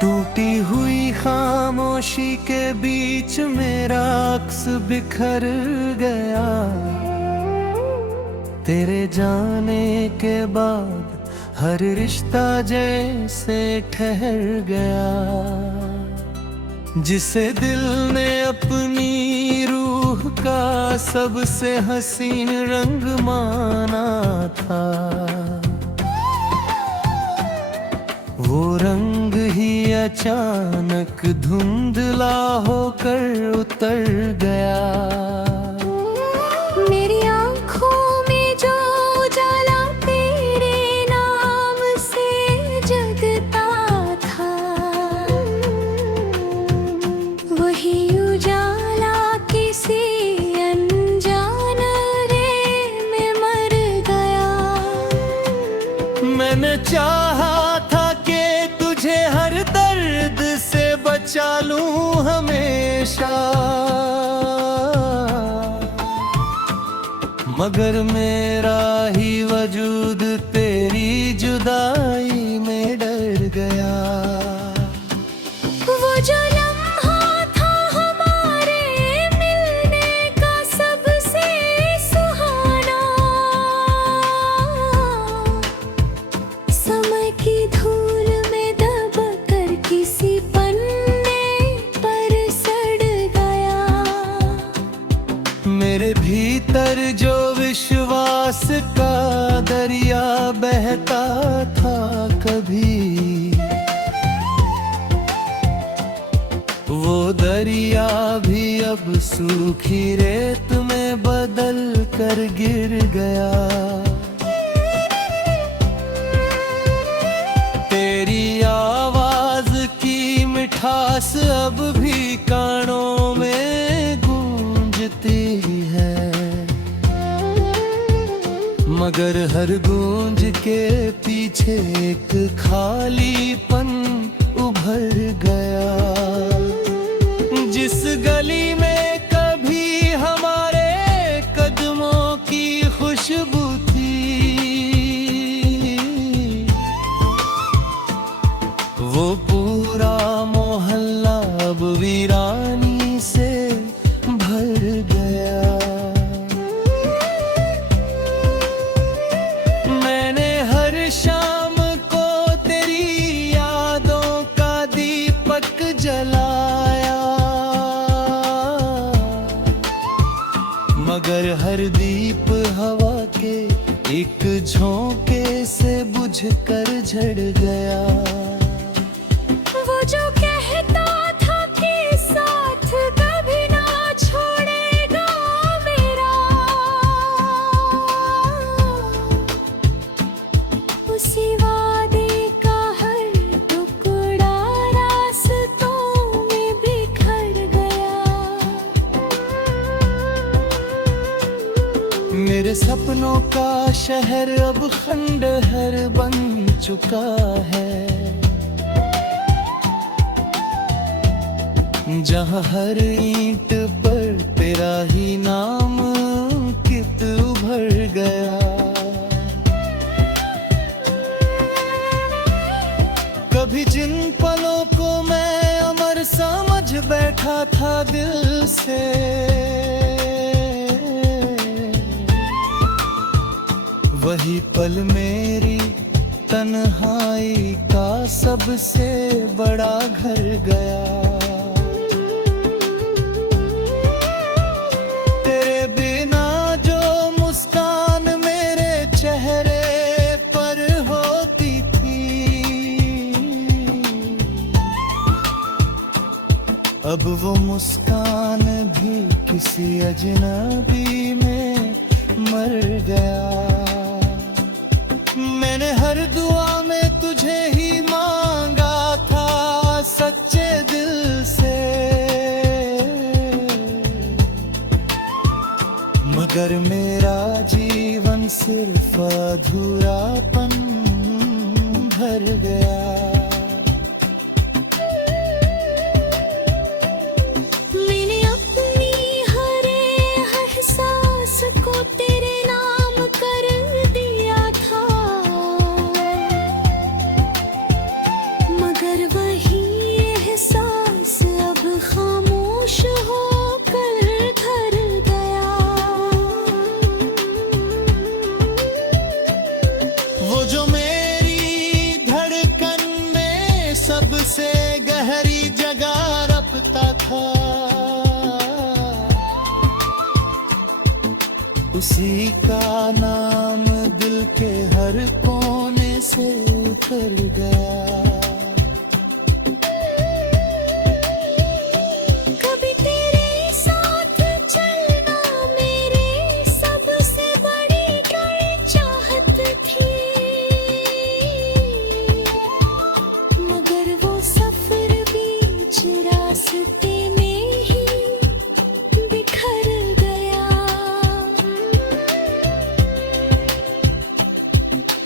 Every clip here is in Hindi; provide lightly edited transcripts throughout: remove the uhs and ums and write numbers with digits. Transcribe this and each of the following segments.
टूटी हुई खामोशी के बीच मेरा अक्स बिखर गया। तेरे जाने के बाद हर रिश्ता जैसे ठहर गया। जिसे दिल ने अपनी रूह का सबसे हसीन रंग माना था, वो रंग ही अचानक धुंधला होकर उतर गया। मेरी आँखों में जो उजाला तेरे नाम से जगता था, वही उजाला किसी अनजान रेत में मर गया। मैंने चाहा था कि तुझे हर दर्द से बचा लूं हमेशा, मगर मेरा ही वजूद तेरी जुदाई में डर गया। वो जो लम्हा था हमारे मिलने का सबसे सुहाना, समय की धूल में दबकर किसी पन्ने पर सड़ गया। मेरे भीतर जो विश्वास का दरिया बहता था कभी, वो दरिया भी अब सूखी रेत में बदल कर गिर गया। तेरी आवाज की मिठास अब भी कानों में गूंजती है, मगर हर गूंज के पीछे एक खालीपन उभर गया। जिस गली में कभी हमारे कदमों की खुशबू थी, वो पूरा मोहल्ला अब वीरानी से भर गया। मैंने हर शाम को तेरी यादों का दीपक जलाया, मगर हर दीप हवा के एक झोंके से बुझकर झड़ गया। वो जो कहता था कि साथ कभी ना छोड़ेगा मेरा, उसी वादे का हर टुकड़ा रास्तों में बिखर गया। मेरे सपनों का शहर अब खंडहर बन चुका है, जहाँ हर ईंट पर तेरा ही नाम अंकित उभर गया। कभी जिन पलों को मैं अमर समझ बैठा था दिल से, वही पल मेरी तन्हाई का सबसे बड़ा घर गया। तेरे बिना जो मुस्कान मेरे चेहरे पर होती थी, अब वो मुस्कान भी किसी अजनबी में मर गया। मैंने हर दुआ में तुझे ही मांगा था सच्चे दिल से, मगर मेरा जीवन सिर्फ अधूरापन भर गया। मैंने अपनी हर एहसास को तेरे नाम कर दिया था, मगर वही उसी का नाम दिल के हर कोने से उतर गया। कभी तेरे साथ चलना मेरी सबसे बड़ी चाहत थी, मगर वो सफर बीच रास्ते में ही बिखर गया।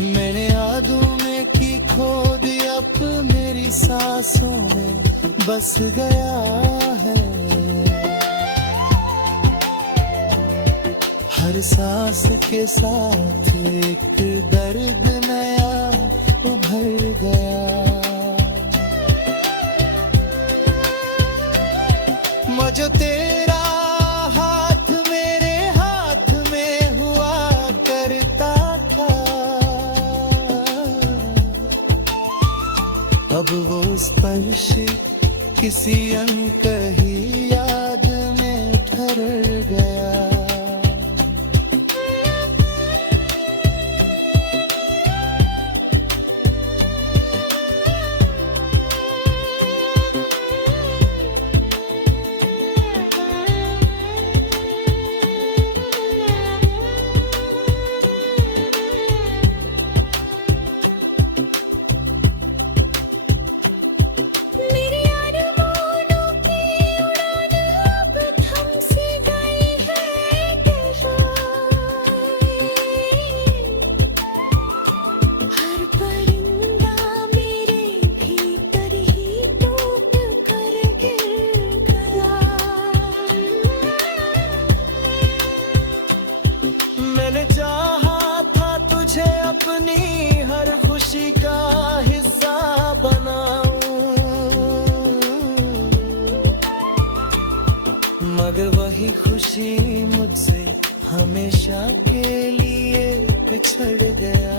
मैंने यादों में की खो दी, अब मेरी सांसों में बस गया है। हर सांस के साथ एक दर्द नया उभर गया। मुझे तेरा हाथ मेरे हाथ में हुआ करता था, अब वो स्पर्श किसी अनकही याद में ठहर गया। मेरी अरमानों की उड़ान अब थम सी गई है कैसा। हर परिंदा मेरे भीतर ही टूट कर गिर गया। मैंने चाहा था तुझे अपनी हर खुशी का हिस्सा बनाऊं, मगर वही खुशी मुझसे हमेशा के लिए बिछड़ गया।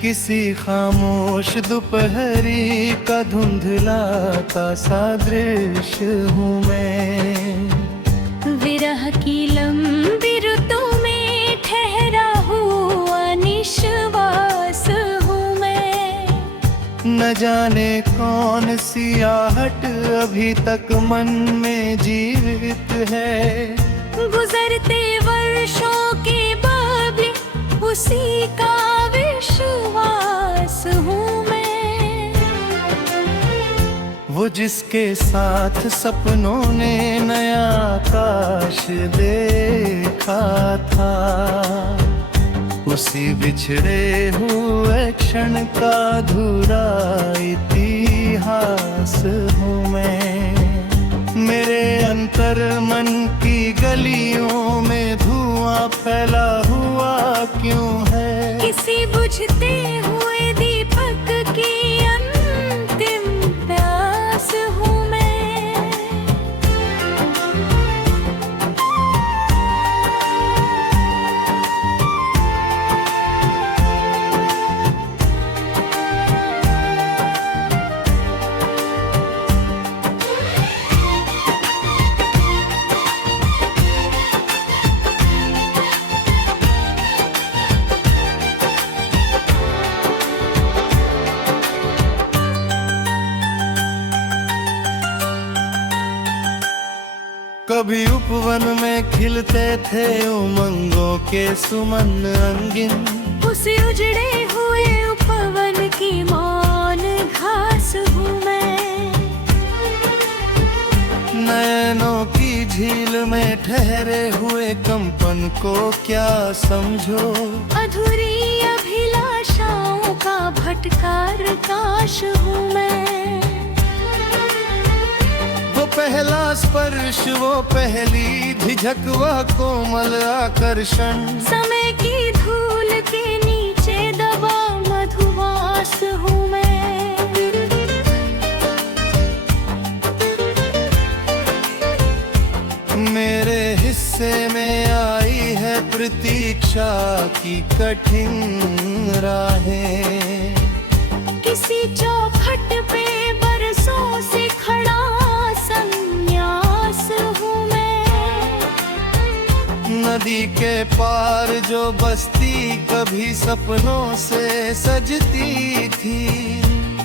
किसी खामोश दोपहरी का धुंधलाता सा दृश्य हूँ मैं। विरह की लंबी ऋतु में ठहरा हुआ निश्वास हूँ मैं। न जाने कौन सी आहट अभी तक मन में जीवित है। गुजरते वर्षों के बदले उसी का विश्वास हूँ मैं। वो जिसके साथ सपनों ने नया आकाश देखा था, उसी बिछड़े हुए क्षण का अधूरा इतिहास हूँ मैं। मेरे अंतर मन की गलियों में धुआं फैला हुआ क्यों है। किसी बुझते हुए दीपक की अंतिम प्यास हूँ मैं। कभी उपवन में खिलते थे उमंगों के सुमन रंगीन, उसी उजड़े हुए उपवन की मौन घास हूँ मैं। नयनों की झील में ठहरे हुए कंपन को क्या समझो। अधूरी अभिलाषाओं का भटकार काश हूँ मैं। पहला स्पर्श, वो पहली झिझक, वह कोमल आकर्षण। समय की धूल के नीचे दबा मधुवास हूँ मैं। मेरे हिस्से में आई है प्रतीक्षा की कठिन राहें। किसी चौखट पे बरसों से खड़ा संन्यास हूँ मैं। नदी के पार जो बस्ती कभी सपनों से सजती थी,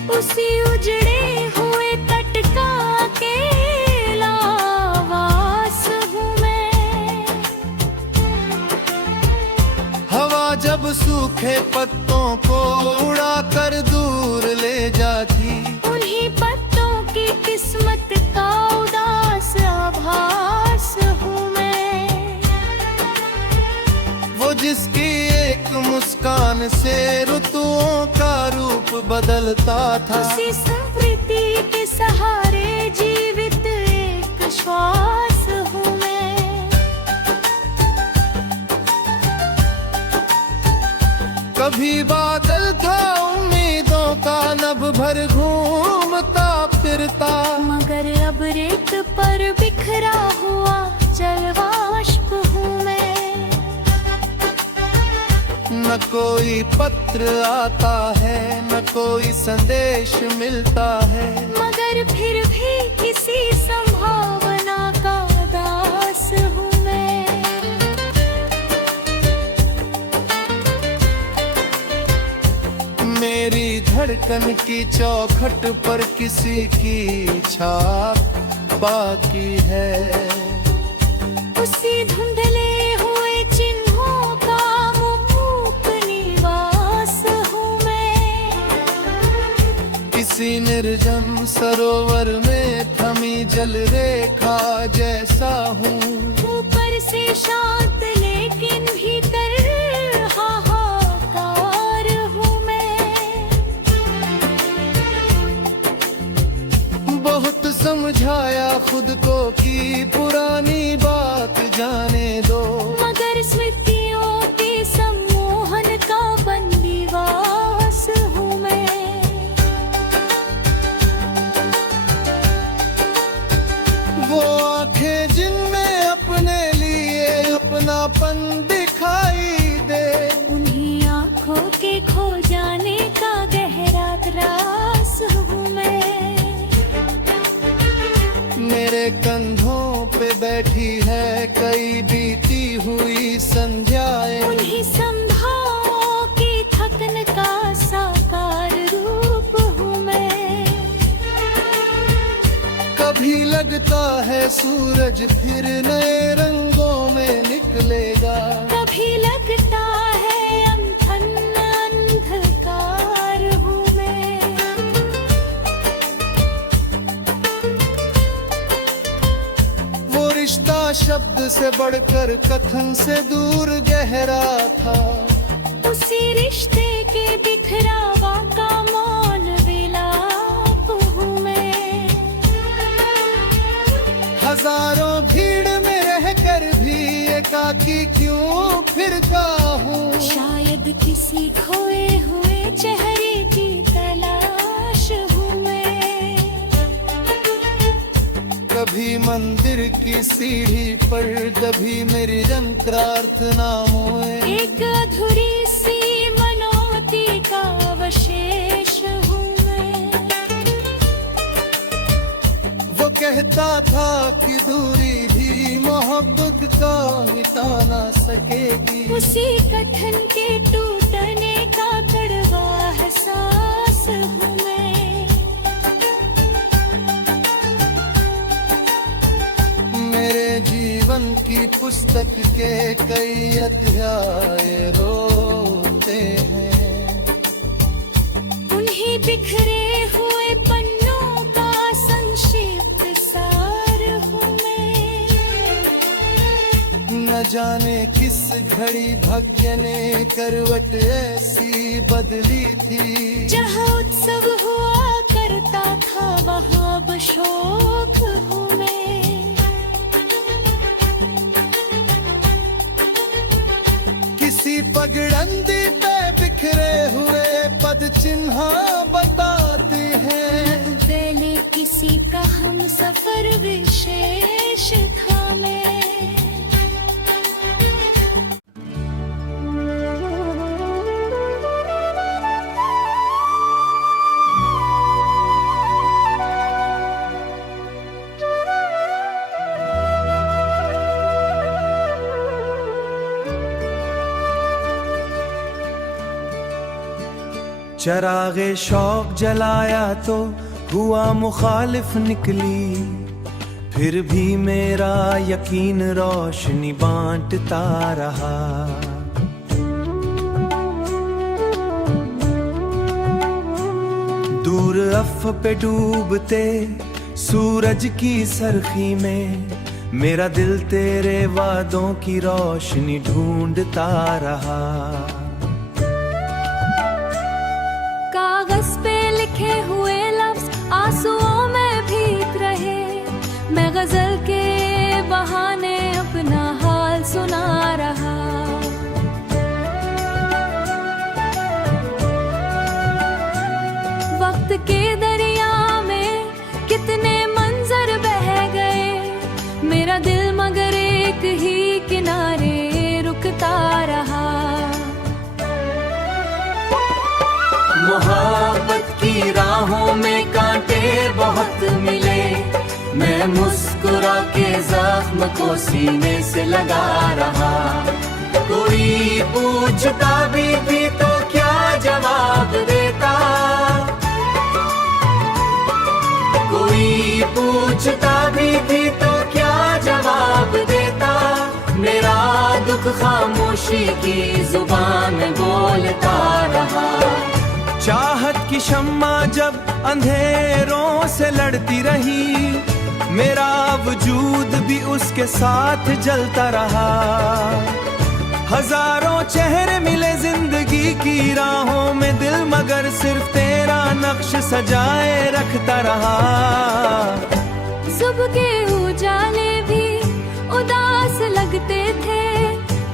उसी उजड़े हुए तट का अकेला वास हूँ मैं। हवा जब सूखे पत्तों को उड़ा कर दूर ले जाती, उन्हीं पत्तों की किस्मत का उदास आभास हूँ मैं। वो जिसकी एक मुस्कान से ऋतुओं का रूप बदलता था, उसी स्मृति के सहारे जीवित एक श्वास हूँ मैं। कभी बादल था उम्मीदों का नभ भर घूमता फिरता, मगर अब रेत पर बिखरा हुआ जलवाष्प हूँ मैं। न कोई पत्र आता है, न कोई संदेश मिलता है, मगर फिर भी किसी संभावना का दास हूँ मैं। मेरी धड़कन की चौखट पर किसी की छाप बाकी है। उसी धुंधले हुए चिन्हों का मूक निवास हूँ मैं। किसी निर्जन सरोवर में थमी जल रेखा जैसा हूँ। ऊपर से शांत लेकिन भीतर हाहाकार हूँ मैं। बहुत समझाया खुद को कि पुरानी बात जाने दो, मगर स्मृतियों के सम्मोहन का बंदीवास हूँ मैं। वो आंखें जिनमें अपने लिए अपनापन दिखाई दे, उन्हीं आँखों के खो जाने का गहरा त्रास हूँ मैं। मेरे कंधों पे बैठी है कई बीती हुई संध्याएं, उन्हीं संध्याओं की थकन का साकार रूप हूँ मैं। कभी लगता है सूरज फिर नए रंगों में निकलेगा, कभी लगता है अमथन अंधकार हूँ मैं। वो रिश्ता शब्द से बढ़कर कथन से दूर गहरा था, उसी रिश्ते के बिखरावा का मौन विलाप हूँ मैं। हजारों भीड़ में रहकर भी एकाकी क्यों फिरता हूँ। शायद किसी खोए हुए चेहरे की तलाश हूँ मैं। कभी मंदिर की सीढ़ी पर कभी मेरी रंग प्रार्थना हुए, एक अधूरी सी मनोती का अवशेष हूँ मैं। वो कहता था कि दूरी भी मोहब्बत का मिटा ना सकेगी, उसी कठन के टूटने का कड़वा एहसास हूँ मैं। मेरे जीवन की पुस्तक के कई अध्याय रोते हैं, उन्हीं बिखरे हुए पन्नों का संक्षिप्त सार हूँ मैं। न जाने किस घड़ी भाग्य ने करवट ऐसी बदली थी, जहाँ उत्सव हुआ करता था वहाँ अब शोक हूँ मैं। किसी पगडंडी पे बिखरे हुए पद चिन्ह बताते हैं। पहले किसी का हम सफर विशेष था मैं। चरागे शौक जलाया तो हुआ मुखालिफ निकली, फिर भी मेरा यकीन रोशनी बांटता रहा। दूर अफ पे डूबते सूरज की सरखी में मेरा दिल तेरे वादों की रोशनी ढूंढता रहा। कागज पे लिखे हुए लफ्ज आंसुओं में भीग रहे, मैं गजल के बहाने अपना हाल सुना रहा। वक्त के दरिया में कितने मंजर बह गए, मेरा दिल मगर एक ही किनारे रुकता रहा। मोहब्बत की राहों में कांटे बहुत मिले, मैं मुस्कुरा के जख्म को सीने से लगा रहा। कोई पूछता भी थी तो क्या जवाब देता, कोई पूछता भी थी तो क्या जवाब देता। मेरा दुख खामोशी की जुबान बोलता रहा। चाहत की शम्मा जब अंधेरों से लड़ती रही, मेरा वजूद भी उसके साथ जलता रहा। हजारों चेहरे मिले जिंदगी की राहों में, दिल मगर सिर्फ तेरा नक्श सजाए रखता रहा। सुबह के उजाले भी उदास लगते थे,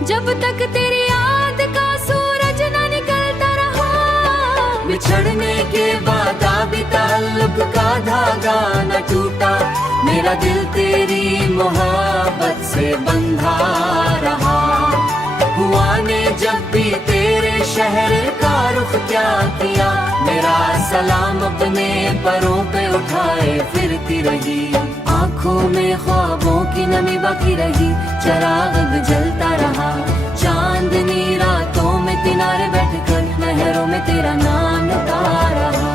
जब तक तेरी याद का सूरज न निकलता रहा। बिछड़ने के बाद भी ताल्लुक का धागा न टूटा, मेरा दिल तेरी मोहब्बत से बंधा रहा। हुआ ने जब भी तेरे शहर का रुख क्या किया, मेरा सलाम अपने परों पे उठाए फिरती रही। आँखों में ख्वाबों की नमी बाकी रही, चराग जलता रहा। चांदनी रातों में किनारे बैठकर नहरों में तेरा नाम लगा रहा।